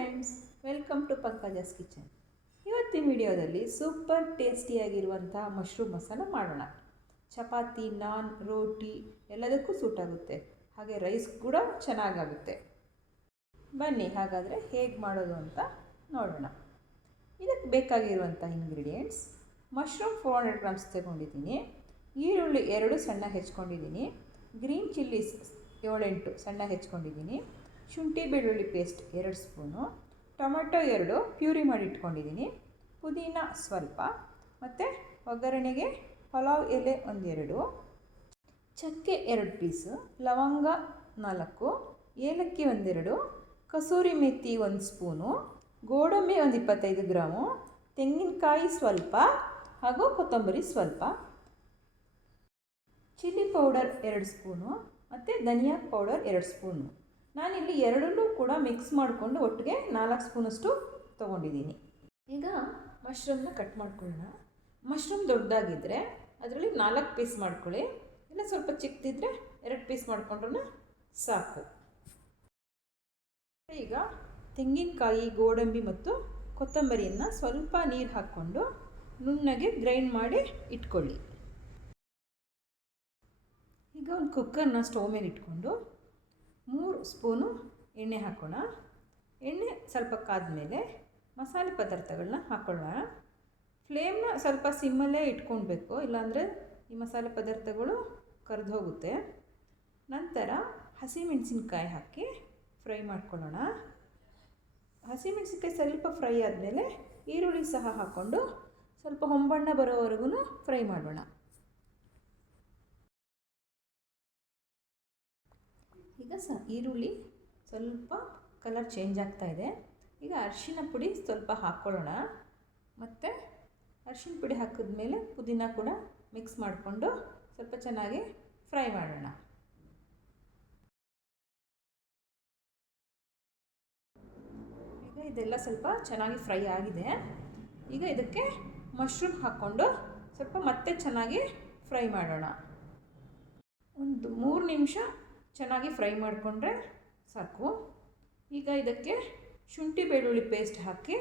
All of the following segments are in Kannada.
Friends, welcome to Pankaja's kitchen. ಇವತ್ತಿನ ವಿಡಿಯೋದಲ್ಲಿ ಸೂಪರ್ ಟೇಸ್ಟಿಯಾಗಿರುವಂಥ ಮಶ್ರೂಮ್ ಮಸಾಲ ಮಾಡೋಣ. ಚಪಾತಿ, ನಾನ್, ರೋಟಿ ಎಲ್ಲದಕ್ಕೂ ಸೂಟ್ ಆಗುತ್ತೆ, ಹಾಗೆ ರೈಸ್ ಕೂಡ ಚೆನ್ನಾಗಾಗುತ್ತೆ. ಬನ್ನಿ ಹಾಗಾದರೆ ಹೇಗೆ ಮಾಡೋದು ಅಂತ ನೋಡೋಣ. ಇದಕ್ಕೆ ಬೇಕಾಗಿರುವಂಥ ಇಂಗ್ರೀಡಿಯೆಂಟ್ಸ್: ಮಶ್ರೂಮ್ 400 ಗ್ರಾಮ್ಸ್ ತಗೊಂಡಿದ್ದೀನಿ, ಈರುಳ್ಳಿ 2 ಸಣ್ಣ ಹೆಚ್ಕೊಂಡಿದ್ದೀನಿ, ಗ್ರೀನ್ ಚಿಲ್ಲೀಸ್ 7-8 ಸಣ್ಣ ಹೆಚ್ಕೊಂಡಿದ್ದೀನಿ, ಶುಂಠಿ ಬೆಳ್ಳುಳ್ಳಿ ಪೇಸ್ಟ್ 2 ಸ್ಪೂನು, ಟೊಮೆಟೊ 2 ಪ್ಯೂರಿ ಮಾಡಿ ಇಟ್ಕೊಂಡಿದ್ದೀನಿ, ಪುದೀನ ಸ್ವಲ್ಪ, ಮತ್ತು ಒಗ್ಗರಣೆಗೆ ಪಲಾವ್ ಎಲೆ 1-2, ಚಕ್ಕೆ 2 ಪೀಸು, ಲವಂಗ 4, ಏಲಕ್ಕಿ 1-2, ಕಸೂರಿ ಮೆಥಿ 1 ಸ್ಪೂನು, ಗೋಡಂಬಿ 25 ಗ್ರಾಮು, ತೆಂಗಿನಕಾಯಿ ಸ್ವಲ್ಪ ಹಾಗೂ ಕೊತ್ತಂಬರಿ ಸ್ವಲ್ಪ, ಚಿಲ್ಲಿ ಪೌಡರ್ 2 ಸ್ಪೂನು ಮತ್ತು ಧನಿಯಾ ಪೌಡರ್ 2 ಸ್ಪೂನು. ನಾನಿಲ್ಲಿ ಎರಡನ್ನೂ ಕೂಡ ಮಿಕ್ಸ್ ಮಾಡಿಕೊಂಡು ಒಟ್ಟಿಗೆ 4 ಸ್ಪೂನಷ್ಟು ತೊಗೊಂಡಿದ್ದೀನಿ. ಈಗ ಮಶ್ರೂಮ್ನ ಕಟ್ ಮಾಡ್ಕೊಳ್ಳೋಣ. ಮಶ್ರೂಮ್ ದೊಡ್ಡದಾಗಿದ್ದರೆ ಅದರಲ್ಲಿ 4 ಪೀಸ್ ಮಾಡ್ಕೊಳ್ಳಿ, ಇಲ್ಲ ಸ್ವಲ್ಪ ಚಿಕ್ಕದಿದ್ದರೆ 2 ಪೀಸ್ ಮಾಡಿಕೊಂಡ್ರೂ ಸಾಕು. ಈಗ ತೆಂಗಿನಕಾಯಿ, ಗೋಡಂಬಿ ಮತ್ತು ಕೊತ್ತಂಬರಿಯನ್ನು ಸ್ವಲ್ಪ ನೀರು ಹಾಕ್ಕೊಂಡು ನುಣ್ಣಗೆ ಗ್ರೈಂಡ್ ಮಾಡಿ ಇಟ್ಕೊಳ್ಳಿ. ಈಗ ಒಂದು ಕುಕ್ಕರ್ನ ಸ್ಟವ್ ಮೇಲೆ ಇಟ್ಕೊಂಡು 3 ಸ್ಪೂನು ಎಣ್ಣೆ ಹಾಕೋಣ. ಎಣ್ಣೆ ಸ್ವಲ್ಪ ಕಾದ್ಮೇಲೆ ಮಸಾಲೆ ಪದಾರ್ಥಗಳನ್ನ ಹಾಕೊಳ್ಳೋಣ. ಫ್ಲೇಮ್ನ ಸ್ವಲ್ಪ ಸಿಮ್ಮಲ್ಲೇ ಇಟ್ಕೊಳ್ಬೇಕು, ಇಲ್ಲಾಂದರೆ ಈ ಮಸಾಲೆ ಪದಾರ್ಥಗಳು ಕರೆದು ಹೋಗುತ್ತೆ. ನಂತರ ಹಸಿಮೆಣಸಿನ್ಕಾಯಿ ಹಾಕಿ ಫ್ರೈ ಮಾಡ್ಕೊಳ್ಳೋಣ. ಹಸಿಮೆಣಸಿನ್ಕಾಯಿ ಸ್ವಲ್ಪ ಫ್ರೈ ಆದಮೇಲೆ ಈರುಳ್ಳಿ ಸಹ ಹಾಕ್ಕೊಂಡು ಸ್ವಲ್ಪ ಹೊಂಬಣ್ಣ ಬರೋವರೆಗೂ ಫ್ರೈ ಮಾಡೋಣ. ಈಗ ಈರುಳ್ಳಿ ಸ್ವಲ್ಪ ಕಲರ್ ಚೇಂಜ್ ಆಗ್ತಾಯಿದೆ. ಈಗ ಅರಿಶಿನ ಪುಡಿ ಸ್ವಲ್ಪ ಹಾಕ್ಕೊಳ್ಳೋಣ. ಮತ್ತು ಅರಿಶಿನ ಪುಡಿ ಹಾಕಿದ್ಮೇಲೆ ಪುದೀನ ಕೂಡ ಮಿಕ್ಸ್ ಮಾಡಿಕೊಂಡು ಸ್ವಲ್ಪ ಚೆನ್ನಾಗಿ ಫ್ರೈ ಮಾಡೋಣ. ಈಗ ಇದೆಲ್ಲ ಸ್ವಲ್ಪ ಚೆನ್ನಾಗಿ ಫ್ರೈ ಆಗಿದೆ. ಈಗ ಇದಕ್ಕೆ ಮಶ್ರೂಮ್ ಹಾಕ್ಕೊಂಡು ಸ್ವಲ್ಪ ಮತ್ತೆ ಚೆನ್ನಾಗಿ ಫ್ರೈ ಮಾಡೋಣ. ಒಂದು 3 ನಿಮಿಷ ಚೆನ್ನಾಗಿ ಫ್ರೈ ಮಾಡಿಕೊಂಡ್ರೆ ಸಾಕು. ಈಗ ಇದಕ್ಕೆ ಶುಂಠಿ ಬೆಳ್ಳುಳ್ಳಿ ಪೇಸ್ಟ್ ಹಾಕಿ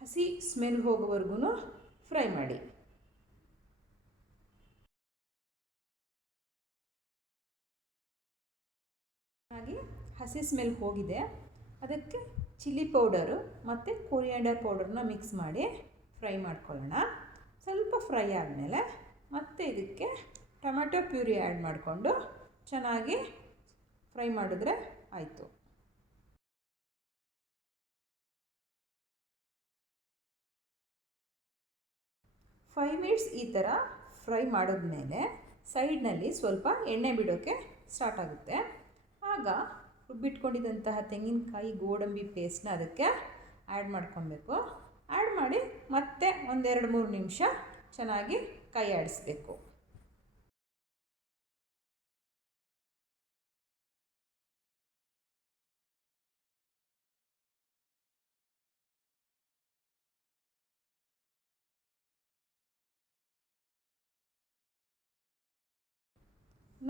ಹಸಿ ಸ್ಮೆಲ್ ಹೋಗೋವರೆಗೂ ಫ್ರೈ ಮಾಡಿ. ಚೆನ್ನಾಗಿ ಹಸಿ ಸ್ಮೆಲ್ ಹೋಗಿದೆ. ಅದಕ್ಕೆ ಚಿಲ್ಲಿ ಪೌಡರು ಮತ್ತು ಕೊರಿಯಾಂಡರ್ ಪೌಡರ್ನ ಮಿಕ್ಸ್ ಮಾಡಿ ಫ್ರೈ ಮಾಡ್ಕೊಳ್ಳೋಣ. ಸ್ವಲ್ಪ ಫ್ರೈ ಆದಮೇಲೆ ಮತ್ತೆ ಇದಕ್ಕೆ ಟೊಮೆಟೊ ಪ್ಯೂರಿ ಆ್ಯಡ್ ಮಾಡಿಕೊಂಡು ಚೆನ್ನಾಗಿ ಫ್ರೈ ಮಾಡಿದ್ರೆ ಆಯಿತು. ಫೈವ್ ಮಿನಿಟ್ಸ್ ಈ ಥರ ಫ್ರೈ ಮಾಡಿದ್ಮೇಲೆ ಸೈಡ್ನಲ್ಲಿ ಸ್ವಲ್ಪ ಎಣ್ಣೆ ಬಿಡೋಕ್ಕೆ ಸ್ಟಾರ್ಟ್ ಆಗುತ್ತೆ. ಆಗ ರುಬ್ಬಿಟ್ಕೊಂಡಿದ್ದಂತಹ ತೆಂಗಿನಕಾಯಿ, ಗೋಡಂಬಿ ಪೇಸ್ಟ್ನ ಅದಕ್ಕೆ ಆ್ಯಡ್ ಮಾಡ್ಕೊಬೇಕು. ಆ್ಯಡ್ ಮಾಡಿ ಮತ್ತೆ 1-2-3 ನಿಮಿಷ ಚೆನ್ನಾಗಿ ಕೈ ಆಡಿಸ್ಬೇಕು.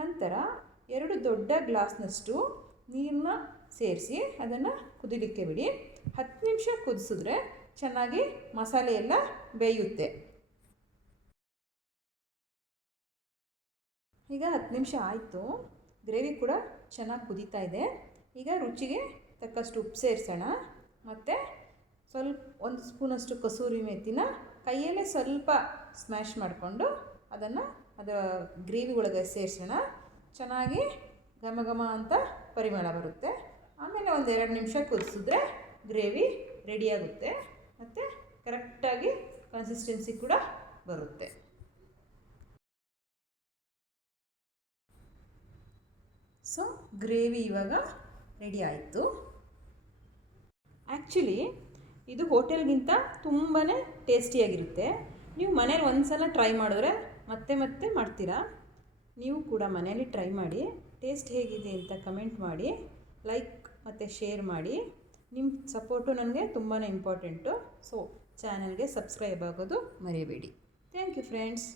ನಂತರ 2 ದೊಡ್ಡ ಗ್ಲಾಸ್ನಷ್ಟು ನೀರನ್ನ ಸೇರಿಸಿ ಅದನ್ನು ಕುದಿಲಿಕ್ಕೆ ಬಿಡಿ. 10 ನಿಮಿಷ ಕುದಿಸಿದ್ರೆ ಚೆನ್ನಾಗಿ ಮಸಾಲೆ ಎಲ್ಲ ಬೇಯುತ್ತೆ. ಈಗ 10 ನಿಮಿಷ ಆಯಿತು. ಗ್ರೇವಿ ಕೂಡ ಚೆನ್ನಾಗಿ ಕುದೀತಾ ಇದೆ. ಈಗ ರುಚಿಗೆ ತಕ್ಕಷ್ಟು ಉಪ್ಪು ಸೇರಿಸೋಣ. ಮತ್ತು ಸ್ವಲ್ಪ 1 ಸ್ಪೂನಷ್ಟು ಕಸೂರಿ ಮೆಥಿನ ಕೈಯಲ್ಲೇ ಸ್ವಲ್ಪ ಸ್ಮ್ಯಾಶ್ ಮಾಡಿಕೊಂಡು ಅದನ್ನು ಗ್ರೇವಿ ಒಳಗೆ ಸೇರಿಸೋಣ. ಚೆನ್ನಾಗಿ ಘಮ ಘಮ ಅಂತ ಪರಿಮಳ ಬರುತ್ತೆ. ಆಮೇಲೆ 1-2 ನಿಮಿಷ ಕುದಿಸಿದ್ರೆ ಗ್ರೇವಿ ರೆಡಿಯಾಗುತ್ತೆ ಮತ್ತು ಕರೆಕ್ಟಾಗಿ ಕನ್ಸಿಸ್ಟೆನ್ಸಿ ಕೂಡ ಬರುತ್ತೆ. ಸೊ ಗ್ರೇವಿ ಇವಾಗ ರೆಡಿ ಆಯಿತು. ಆ್ಯಕ್ಚುಲಿ ಇದು ಹೋಟೆಲ್ಗಿಂತ ತುಂಬಾ ಟೇಸ್ಟಿಯಾಗಿರುತ್ತೆ. ನೀವು ಮನೇಲಿ ಒಂದು ಸಲ ಟ್ರೈ ಮಾಡಿದ್ರೆ ಮತ್ತೆ ಮತ್ತೆ ಮಾಡ್ತೀರಾ. ನೀವು ಕೂಡ ಮನೆಯಲ್ಲಿ ಟ್ರೈ ಮಾಡಿ, ಟೇಸ್ಟ್ ಹೇಗಿದೆ ಅಂತ ಕಮೆಂಟ್ ಮಾಡಿ, ಲೈಕ್ ಮತ್ತು ಶೇರ್ ಮಾಡಿ. ನಿಮ್ಮ ಸಪೋರ್ಟು ನನಗೆ ತುಂಬಾ ಇಂಪಾರ್ಟೆಂಟು. ಸೊ ಚಾನಲ್ಗೆ ಸಬ್ಸ್ಕ್ರೈಬ್ ಆಗೋದು ಮರಿಬೇಡಿ. Thank you friends.